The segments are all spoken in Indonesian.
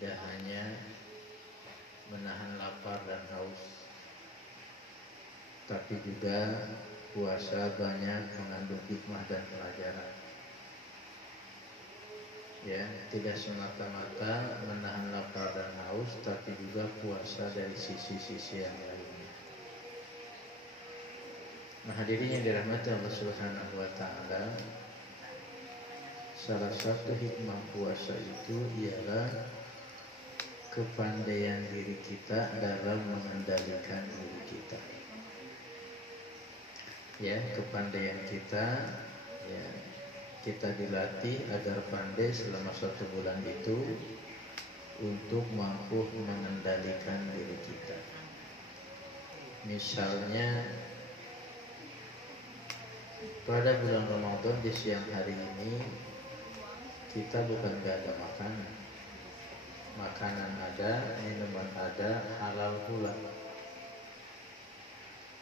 tidak hanya menahan lapar dan haus, tapi juga puasa banyak mengandung hikmah dan pelajaran. Ya, tidak semata-mata menahan lapar dan haus, tapi juga puasa dari sisi-sisi yang lainnya. Nah, hadirin yang dirahmati Allah Subhanahu wa taala, salah satu hikmah puasa itu ialah kepandaian diri kita dalam mengendalikan diri kita. Ya, kepandaian kita, ya, kita dilatih agar pandai selama 1 bulan itu untuk mampu mengendalikan diri kita. Misalnya pada bulan Ramadan di siang hari ini kita bukan gak ada makanan. Makanan ada, minuman ada, halal pula.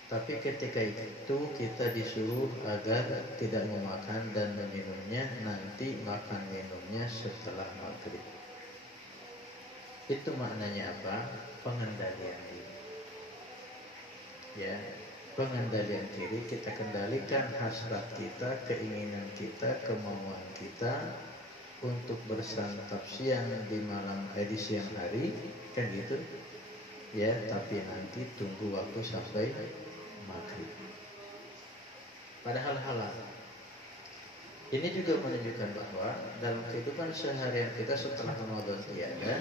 Tapi ketika itu kita disuruh agar tidak memakan dan meminumnya, nanti makan minumnya setelah maghrib. Itu maknanya apa? Pengendalian diri. Ya, pengendalian diri, kita kendalikan hasrat kita, keinginan kita, kemauan kita untuk bersantap siang di siang hari, kan gitu. Ya, tapi nanti tunggu waktu sampai maghrib. Padahal halal. Ini juga menunjukkan bahwa dalam kehidupan seharian kita setelah Ramadan tiada,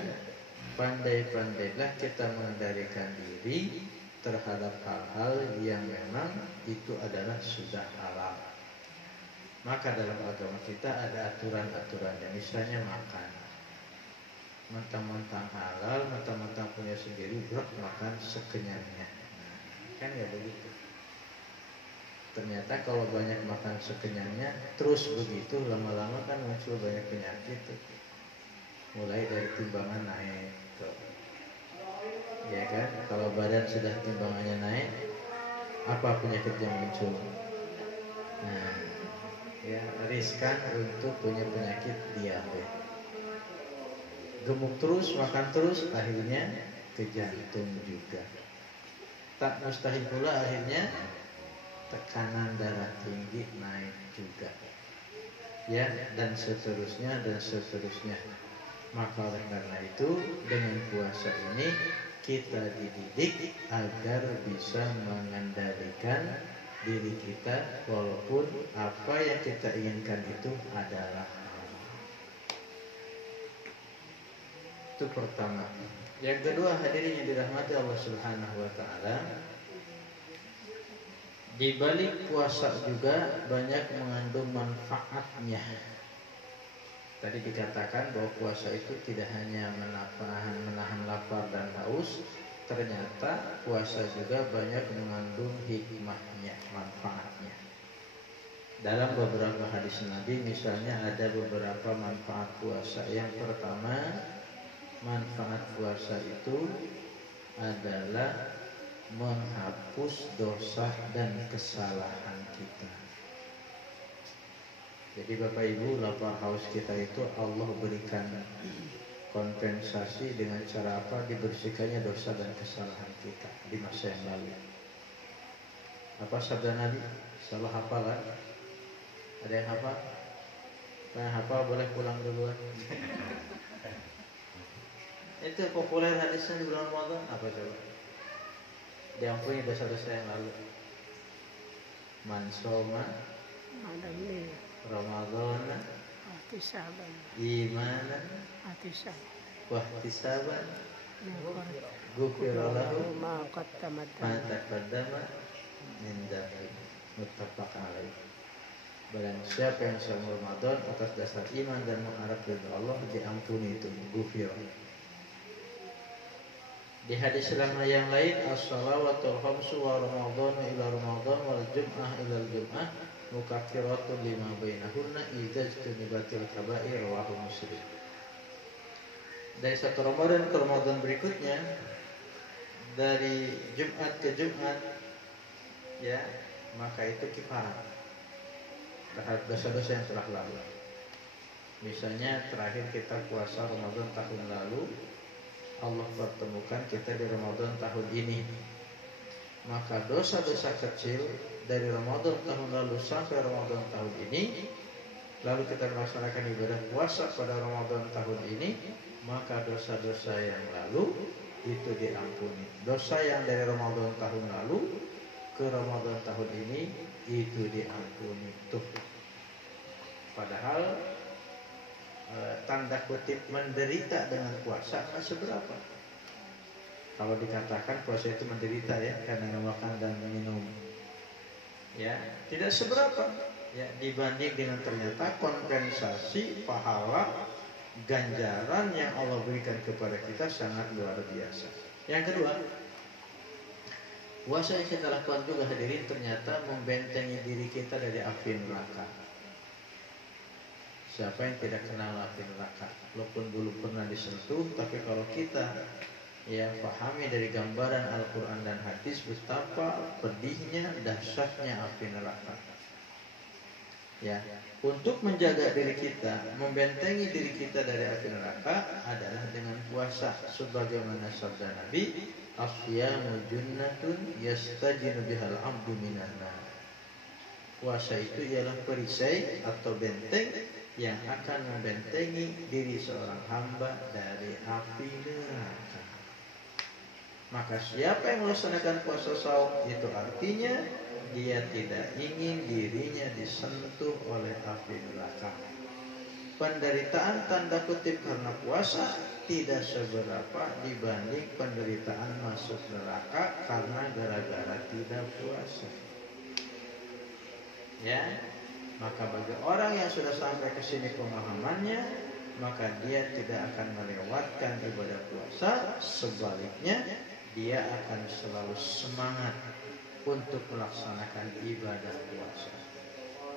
pandai-pandailah kita mengendalikan diri terhadap hal-hal yang memang itu adalah sudah halal. Maka dalam agama kita ada aturan-aturannya, misalnya makan. Mentang-mentang halal, mentang-mentang punya sendiri, makan sekenyangnya. Kan ya begitu. Ternyata kalau banyak makan sekenyangnya terus begitu, lama-lama kan muncul banyak penyakit tuh. Mulai dari timbangan naik tuh. Ya kan, kalau badan sudah timbangannya naik, apa penyakit yang muncul? Nah, ya, riskan untuk punya penyakit diabetes. Gemuk terus, makan terus, akhirnya ke jantung juga. Tak mustahil pula akhirnya tekanan darah tinggi naik juga. Ya, dan seterusnya dan seterusnya. Maka oleh karena itu dengan puasa ini kita dididik agar bisa mengendalikan diri kita walaupun apa yang kita inginkan itu adalah halal. Itu pertama. Yang kedua, hadirin yang dirahmati Allah Subhanahu wa taala, di balik puasa juga banyak mengandung manfaatnya. Tadi dikatakan bahwa puasa itu tidak hanya menahan lapar dan haus, ternyata puasa juga banyak mengandung hikmahnya, manfaatnya. Dalam beberapa hadis Nabi misalnya ada beberapa manfaat puasa. Yang pertama, manfaat puasa itu adalah menghapus dosa dan kesalahan kita. Jadi Bapak Ibu, lapar haus kita itu Allah berikan kompensasi dengan cara apa? Dibersihkannya dosa dan kesalahan kita di masa yang lalu. Apa sabda Nabi? Salah hafalan? Ada yang hafal? Yang hafal boleh pulang duluan. Itu populer hadisnya di bulan Ramadan. Apa coba? Diampuni dosa-dosa yang lalu. Man shoma Ramadan imanan wahtisaban ghufira lahu ma taqaddama min dzambi. Muttafaq alaih. Barang siapa yang selama Ramadan atas dasar iman dan mengharap ridha Allah, diampuni itu, ghufira. Di hadis yang lain, as-salawatul khamsu wa ramadhanu ila ramadhan wal jum'ah ila jum'ah mukaffiratun lima bainahunna idza ijtanibatil kaba'ir, rawahu Muslim. Dari satu Ramadan ke Ramadan berikutnya, dari Jumat ke Jumat, ya, maka itu kifarat terhadap dosa-dosa yang telah lalu. Misalnya terakhir kita puasa Ramadan tahun lalu, Allah pertemukan kita di Ramadan tahun ini, maka dosa-dosa kecil dari Ramadan tahun lalu sampai Ramadan tahun ini, lalu kita melaksanakan ibadah puasa pada Ramadan tahun ini, maka dosa-dosa yang lalu itu diampuni. Dosa yang dari Ramadan tahun lalu ke Ramadan tahun ini itu diampuni. Tuh. Padahal tanda kutip menderita dengan puasa nggak seberapa. Kalau dikatakan puasa itu menderita ya karena makan dan minum, ya tidak seberapa. Ya dibanding dengan ternyata kompensasi pahala ganjaran yang Allah berikan kepada kita sangat luar biasa. Yang kedua, puasa yang kita lakukan juga hadirin ternyata membentengi diri kita dari api neraka. Siapa yang tidak kenal api neraka? Walaupun belum pernah disentuh, tapi kalau kita ya pahami dari gambaran Al-Quran dan hadis betapa pedihnya, dahsyatnya api neraka. Ya, untuk menjaga diri kita, membentengi diri kita dari api neraka adalah dengan puasa, sebagaimana sabda Nabi, "As-siyamu junnatun yastajinu bihal abdu minan nar." Puasa itu ialah perisai atau benteng yang akan membentengi diri seorang hamba dari api neraka. Maka siapa yang melaksanakan puasa saum itu artinya dia tidak ingin dirinya disentuh oleh api neraka. Penderitaan tanda kutip karena puasa tidak seberapa dibanding penderitaan masuk neraka karena gara-gara tidak puasa. Ya, maka bagi orang yang sudah sampai ke sini pemahamannya, maka dia tidak akan melewatkan ibadah puasa. Sebaliknya, dia akan selalu semangat untuk melaksanakan ibadah puasa.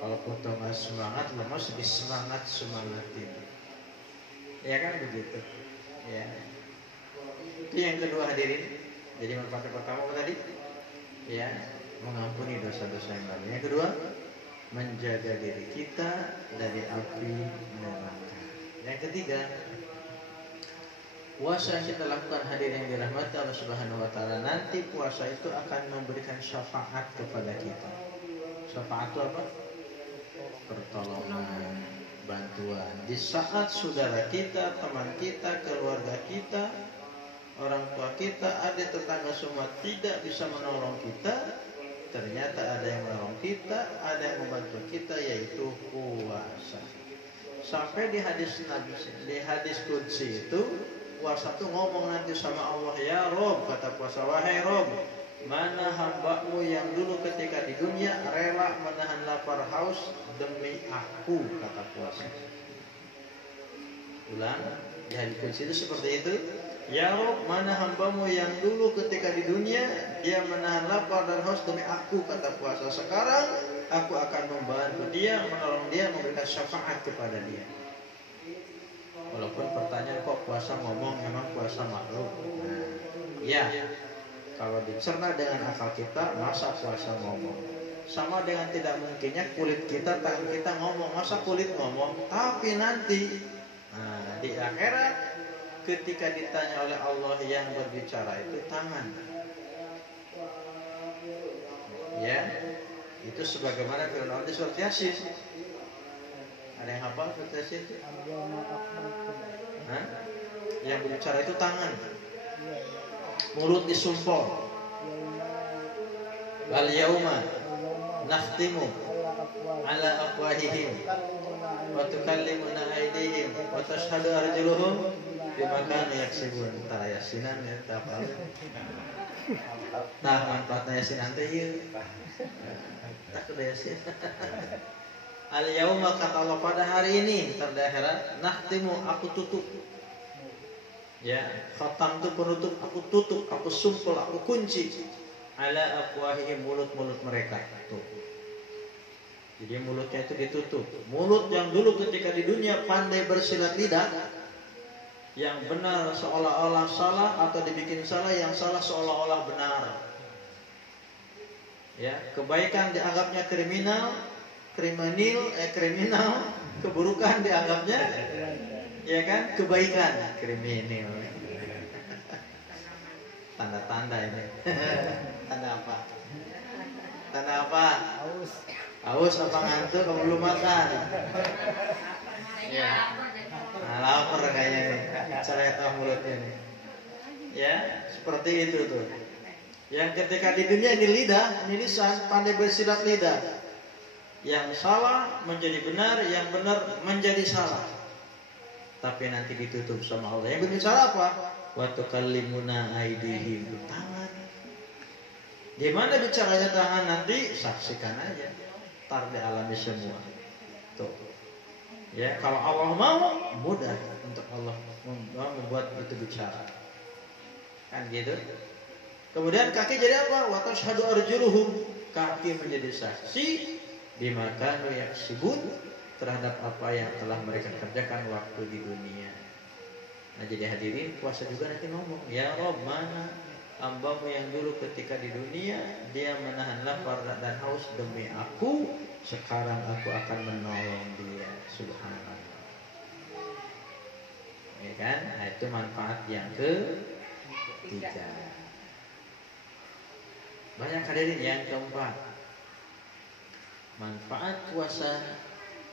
Walaupun nggak semangat, lemas disemangatin. Ya kan begitu. Ya. Itu yang kedua hadirin. Jadi manfaat pertama apa tadi? Ya, mengampuni dosa-dosa yang lalu. Yang kedua, menjaga diri kita dari api neraka. Yang ketiga, puasa yang kita lakukan hadirin yang dirahmati Allah Subhanahu wa taala, nanti puasa itu akan memberikan syafaat kepada kita. Syafaat itu apa? Pertolongan, bantuan. Di saat saudara kita, teman kita, keluarga kita, orang tua kita, adik tetangga semua tidak bisa menolong kita, ternyata ada yang menolong kita, ada yang membantu kita, yaitu puasa. Sampai di hadis Nabi, di hadis qudsi itu, puasa itu ngomong nanti sama Allah, ya Rob, kata puasa, wahai Rob, mana hambamu yang dulu ketika di dunia rela menahan lapar haus demi aku, kata puasa. Ulang, di hadis qudsi itu seperti itu. Ya Rob, mana hambamu yang dulu ketika di dunia dia menahan lapar dan haus demi aku, kata puasa. Sekarang aku akan membantu dia, menolong dia, memberikan syafaat kepada dia. Walaupun pertanyaan, kok puasa ngomong, memang puasa makhluk? Nah, ya, kalau dicerna dengan akal kita, masa puasa ngomong? Sama dengan tidak mungkinnya kulit kita, tangan kita ngomong. Masa kulit ngomong? Tapi nanti di akhirat ketika ditanya oleh Allah, yang berbicara itu tangan. Ya, itu sebagaimana firman Allah di surat Yasin. Ada yang hafal surat Yasin? Yang berbicara itu tangan. Mulut disumpul. Wal yauma nakhtimu ala afwahihim wa tukallimuna aydihim wa tashhadu arjuluhum bima kanu yaksibun. Tara Yasinan ya apa? Nah, manfaatnya Yasinan teh ieu. Tak ada Yasin. Al yauma, kata Allah, pada hari ini terdahara, nakhtimu, aku tutup. Ya, khatam itu penutup, aku tutup, aku sumpul, aku kunci. Ala afwahihim, mulut-mulut mereka. Tuh. Jadi mulutnya itu ditutup. Mulut yang dulu ketika di dunia pandai bersilat lidah, yang benar seolah-olah salah atau dibikin salah, yang salah seolah-olah benar. Ya, kebaikan dianggapnya kriminal, Keburukan dianggapnya, ya kan, kebaikan. Kriminal. Tanda-tanda ini. Tanda apa? Tanda apa? Haus apa ngantuk? Kamu belum makan? Ya. Nah, lapar kayaknya nih. Cereto mulutnya nih. Ya, seperti itu tuh. Yang ketika di dunia ini lidah, ini lisan, pandai bersilat lidah. Yang salah menjadi benar, yang benar menjadi salah. Tapi nanti ditutup sama Allah. Yang berbicara apa? Wa tukallimuna aydihim, tangan. Di mana bicaranya tangan nanti? Saksikan aja. Tar dialami semua. Tuh. Ya, kalau Allah mau, mudah untuk Allah membuat itu bicara. Kan gitu. Kemudian kaki jadi apa? Wa tashhadu arjuluhum, kaki menjadi saksi bima kanu yaksibun, terhadap apa yang telah mereka kerjakan waktu di dunia. Nah, jadi hadirin, puasa juga nanti ngomong, ya Rob, mana hambamu yang dulu ketika di dunia dia menahan lapar dan haus demi aku, sekarang aku akan menolong dia. Subhanallah. Ya kan? Nah, itu manfaat yang ketiga. Banyak hadirin. Yang keempat, manfaat puasa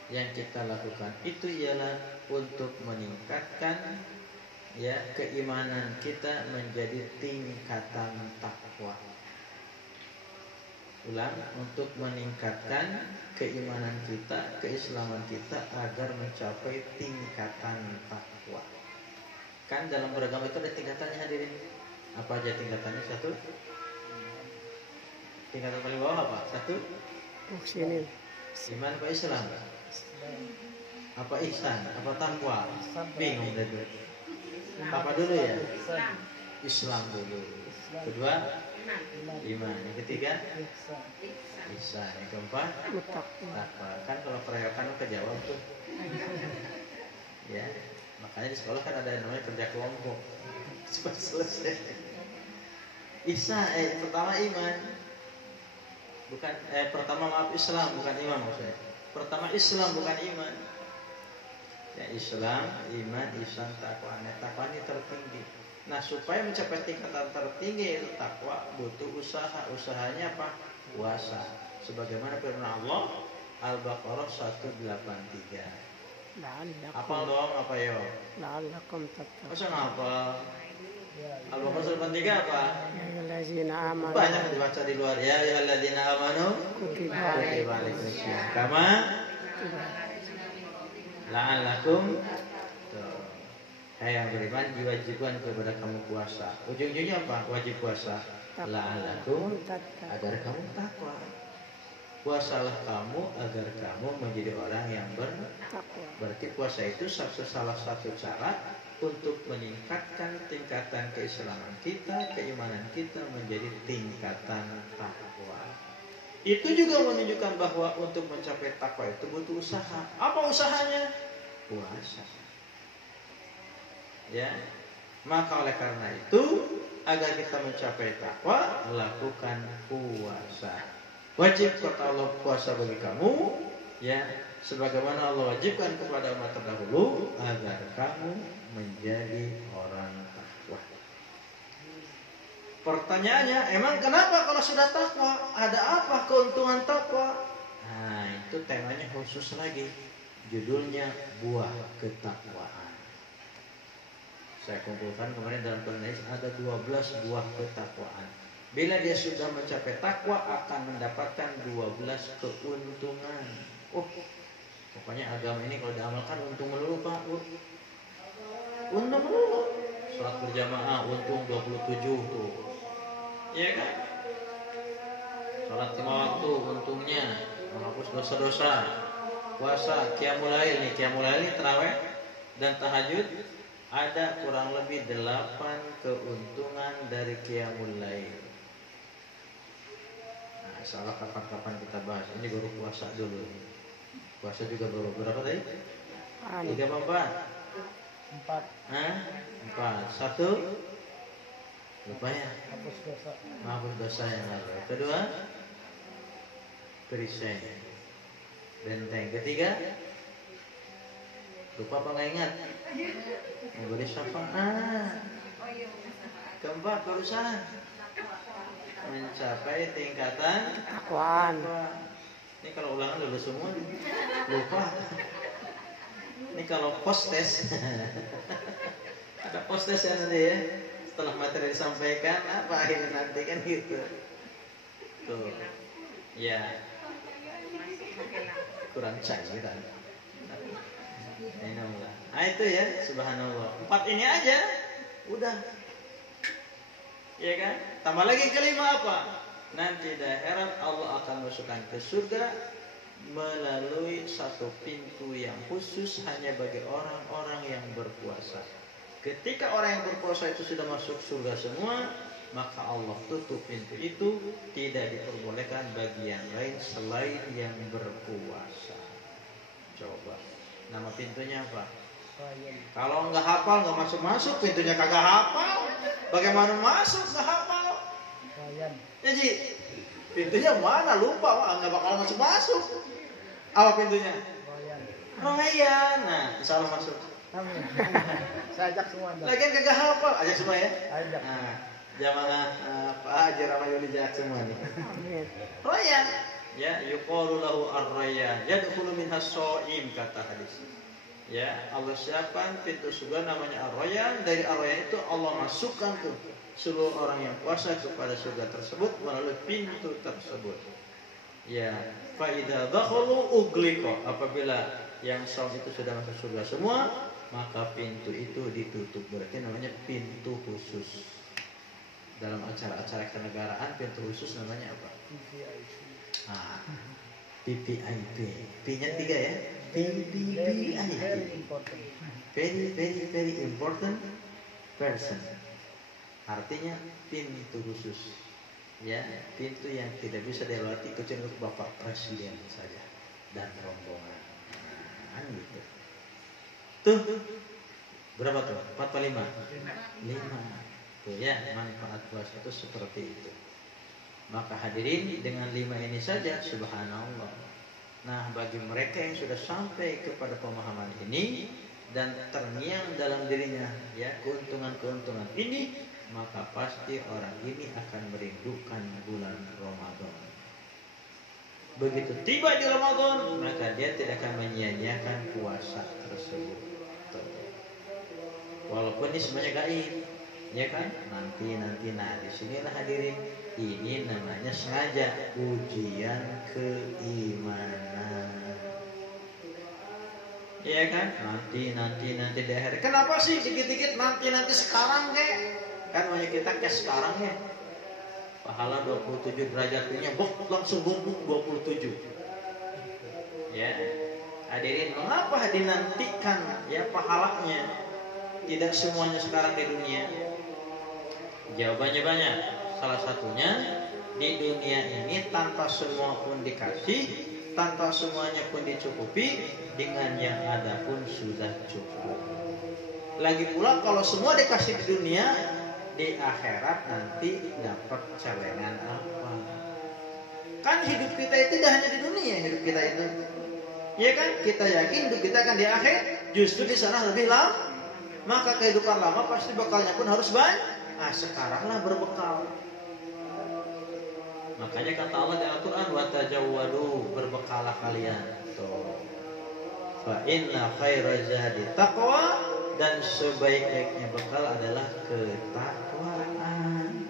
yang kita lakukan itu ialah untuk meningkatkan ya keimanan kita menjadi tingkatan takwa. Ulang, untuk meningkatkan keimanan kita, keislaman kita agar mencapai tingkatan takwa. Kan dalam beragama itu ada tingkatannya hadirin. Apa aja tingkatannya? Satu, tingkatan paling bawah apa? Satu, iman apa Islam? Apa ihsan? Apa takwa? Bingung deh. Apa dulu ya? Islam dulu. Kedua, iman. Yang ketiga, ihsan. Yang keempat, takwa. Kan kalau perayaan kejawab tuh. Ya, makanya di sekolah kan ada yang namanya kerja kelompok. Cepat selesai. Ihsan, pertama iman. Bukan pertama maaf Islam, bukan iman maksudnya. Pertama Islam, bukan iman. Ya, Islam, iman, ihsan, takwa. Takwa ini tertinggi. Nah, supaya mencapai tingkatan tertinggi yaitu takwa, butuh usaha. Usahanya apa? Puasa. Sebagaimana firman Allah Al-Baqarah 183. Apa dong? Apa yo? La'allakum tattaqun. Masa ngapa? Al-Baqarah 183 apa? Banyak dibaca di luar. Ya ayyuhalladzina amanu kutiba alaikumusiyam kama la'allakum. Hai yang beriman, diwajibkan kepada kamu puasa. Ujung-ujungnya apa? Wajib puasa. La'allakum, agar kamu takwa. Puasalah kamu agar kamu menjadi orang yang bertakwa. Berarti puasa itu salah satu cara untuk meningkatkan tingkatan keislaman kita, keimanan kita menjadi tingkatan takwa. Itu juga menunjukkan bahwa untuk mencapai takwa itu butuh usaha. Apa usahanya? Puasa. Ya, maka oleh karena itu agar kita mencapai takwa, lakukan puasa. Wajib kata Allah puasa bagi kamu, ya, sebagaimana Allah wajibkan kepada umat terdahulu agar kamu menjadi orang takwa. Pertanyaannya, emang kenapa kalau sudah takwa? Ada apa keuntungan takwa? Nah, itu temanya khusus lagi. Judulnya buah ketakwaan. Saya kumpulkan kemarin dalam penulis ada 12 buah ketakwaan. Bila dia sudah mencapai takwa akan mendapatkan 12 keuntungan. Pokoknya agama ini kalau diamalkan untung melulu Pak. Untung melulu. Salat berjamaah untung 27 tuh. Iya kan? Salat 5 waktu untungnya menghapus dosa-dosa. Puasa, qiyamul lail nih, qiyamul lail ini tarawih dan tahajud ada kurang lebih 8 keuntungan dari qiyamul lail. Nah, salah kapan-kapan kita bahas. Ini baru puasa dulu. Puasa juga baru berapa tadi? 3 apa 4? 4. 1 lupa ya? Hapus dosa yang lalu. Kedua, perisai benteng. Ketiga, Lupa apa nggak ingat? Memberi syafaat. Keempat barusan mencapai tingkatan Takwaan. Ini kalau ulangan lulus semua, lupa. Ini kalau post test, ada post test ya nanti ya. Setelah materi disampaikan, apa akhirnya nanti kan gitu. Tuh, ya kurang cairan. Nah itu ya, subhanallah. 4 ini aja, udah. Ya kan? Tambah lagi kelima apa? Nanti di akhirat Allah akan masukkan ke surga melalui satu pintu yang khusus hanya bagi orang-orang yang berpuasa. Ketika orang yang berpuasa itu sudah masuk surga semua, maka Allah tutup pintu itu, tidak diperbolehkan bagi yang lain selain yang berpuasa. Coba, nama pintunya apa? Kalau nggak hafal nggak masuk-masuk, pintunya kagak hafal, bagaimana masuk nggak hafal? Jadi pintunya mana lupa, nggak bakal masuk-masuk. Apa pintunya? Royan. Nah, insya Allah masuk. Amin. Saya ajak semua. Lagian kagak hafal, ajak semua ya. Ajak. Nah, jamaah Pak Haji Ramayuli ajak semua nih. Amin. Royan. Ya, yuqalu lahu ar-rayyan. Yadkhulu minhas shaim kata hadis. Ya, Allah siapkan pintu surga namanya ar-rayyan. Dari ar-rayyan itu Allah masukkan tuh seluruh orang yang puasa kepada surga tersebut melalui pintu tersebut. Ya, fa idza dakhalu ughliqa. Apabila yang saum itu sudah masuk surga semua, maka pintu itu ditutup. Berarti namanya pintu khusus. Dalam acara-acara kenegaraan pintu khusus namanya apa? PPIP. P-nya 3 ya. PPIP. Very important person. Artinya pintu khusus. Ya, pintu yang tidak bisa dilewati kecuali untuk Bapak Presiden saja dan rombongan. Nah, gitu. Tuh. Berapa tuh? 4 atau 5? 5. Tuh ya, manfaat puasa itu seperti itu. Maka hadirin, dengan 5 ini saja subhanallah. Nah, bagi mereka yang sudah sampai kepada pemahaman ini dan terngiang dalam dirinya ya keuntungan-keuntungan ini, maka pasti orang ini akan merindukan bulan Ramadan. Begitu tiba di Ramadan, maka dia tidak akan menyia-nyiakan puasa tersebut. Walaupun ini semuanya gaib, ya kan? Nanti. Nah, disinilah hadirin, ini namanya sengaja ujian keimanan. Iya kan? Nanti di akhir. Kenapa sih dikit-dikit nanti sekarang kek? Kan banyak kita kayak sekarang ya. Pahala 27 derajatnya langsung bumbung 27. Ya. Hadirin, mengapa dinantikan ya pahalanya? Tidak semuanya sekarang di dunia. Jawabannya banyak. Salah satunya di dunia ini tanpa semua pun dikasih, tanpa semuanya pun dicukupi, dengan yang ada pun sudah cukup. Lagi pula kalau semua dikasih di dunia, di akhirat nanti dapat celengan apa? Kan hidup kita itu tidak hanya di dunia, hidup kita itu. Ya kan? Kita yakin hidup kita akan di akhir, justru di sana lebih lama. Maka kehidupan lama pasti bekalnya pun harus banyak. Nah, sekaranglah berbekal. Makanya kata Allah di Al-Quran, watajawwadu, berbekalah kalian. Tuh. Fa inna khaira zadi taqwa, dan sebaik-baiknya bekal adalah ketakwaan.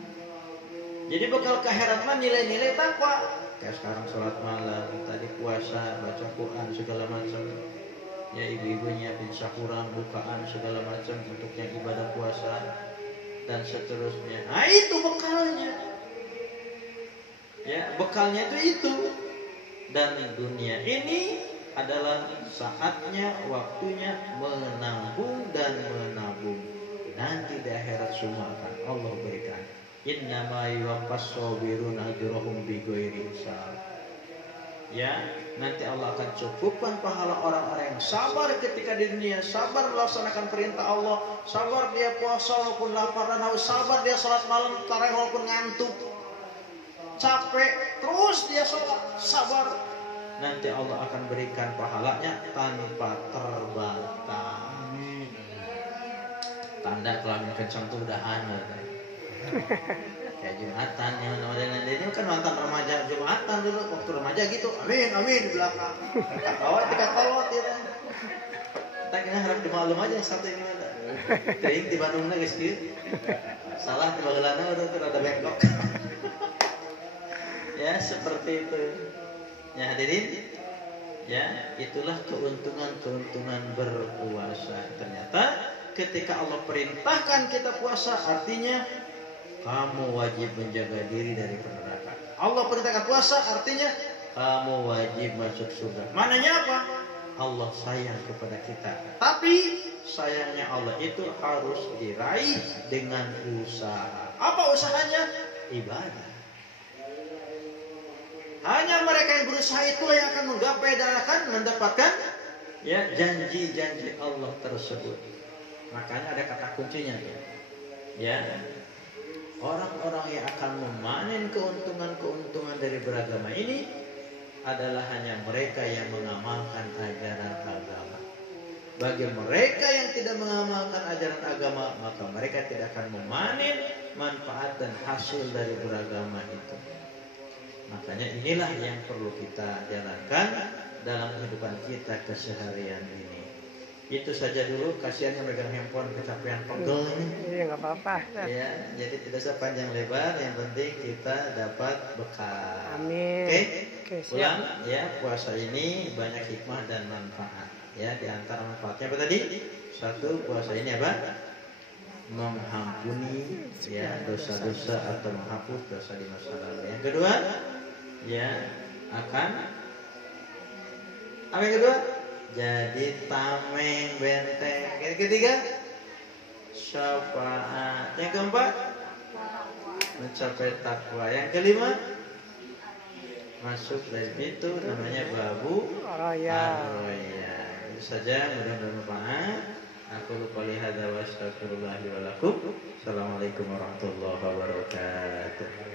Jadi bekal akhirat mah nilai-nilai takwa. Kayak sekarang sholat malam, tadi puasa, baca Quran segala macam. Ya, ibu-ibu nyiapin sahuran, bukaan segala macam untuk yang ibadah puasa dan seterusnya. Nah, itu bekalnya. Ya, bekalnya itu. Dan dunia ini adalah saatnya, waktunya menabung dan menabung. Nanti di akhirat semua akan Allah berikan. Innama yuwaffas sabiruna ajrahum bighairi hisab. Ya, nanti Allah akan cukupkan pahala orang-orang yang sabar ketika di dunia, sabar melaksanakan perintah Allah, sabar dia puasa walaupun lapar dan haus, sabar dia sholat malam tarawih walaupun ngantuk, capek, terus dia sholat, sabar. nanti Allah akan berikan pahalanya tanpa terbatas. Tanda kelamin kencang tuh udahan. Kayak Jumatan yang namanya ini kan mantan remaja Jumatan dulu waktu remaja gitu. Amin amin di belakang. Tiga kawat ya. Tak kena harap dimaklum aja satu ini ada. Teuing di Bandung geus kieu. Salah di bagelana udah rada bengkok. Ya seperti itu. Ya hadirin, ya itulah keuntungan berpuasa. Ternyata ketika Allah perintahkan kita puasa, artinya kamu wajib menjaga diri dari neraka. Allah perintahkan puasa, artinya kamu wajib masuk surga. Mananya apa? Allah sayang kepada kita. Tapi sayangnya Allah itu harus diraih dengan usaha. Apa usahanya? Ibadah. Hanya mereka yang berusaha itulah yang akan menggapai dan akan mendapatkan ya janji-janji Allah tersebut. Makanya ada kata kuncinya ya. Orang-orang yang akan memanen keuntungan-keuntungan dari beragama ini adalah hanya mereka yang mengamalkan ajaran agama. Bagi mereka yang tidak mengamalkan ajaran agama, maka mereka tidak akan memanen manfaat dan hasil dari beragama itu. Makanya inilah yang perlu kita jalankan dalam kehidupan kita keseharian ini. Itu saja dulu, kasihan yang megang handphone kecapean pegel. Iya nggak apa-apa. Ya, jadi tidak usah panjang lebar, yang penting kita dapat bekal. Amin. Oke, ulang ya, puasa ini banyak hikmah dan manfaat. Ya, di antara manfaatnya apa tadi? Satu, puasa ini apa? Mengampuni ya dosa-dosa atau menghapus dosa di masa lalu. Yang kedua, ya akan apa yang kedua? Jadi tameng benteng. Yang ketiga, syafaat. Yang keempat, mencapai takwa. Yang kelima, masuk dari pintu namanya babu Ar-Roya. Itu saja, mudah-mudahan bermanfaat. Aku lupa lihat wa astaghfirullah li wa lakum. Assalamualaikum warahmatullahi wabarakatuh.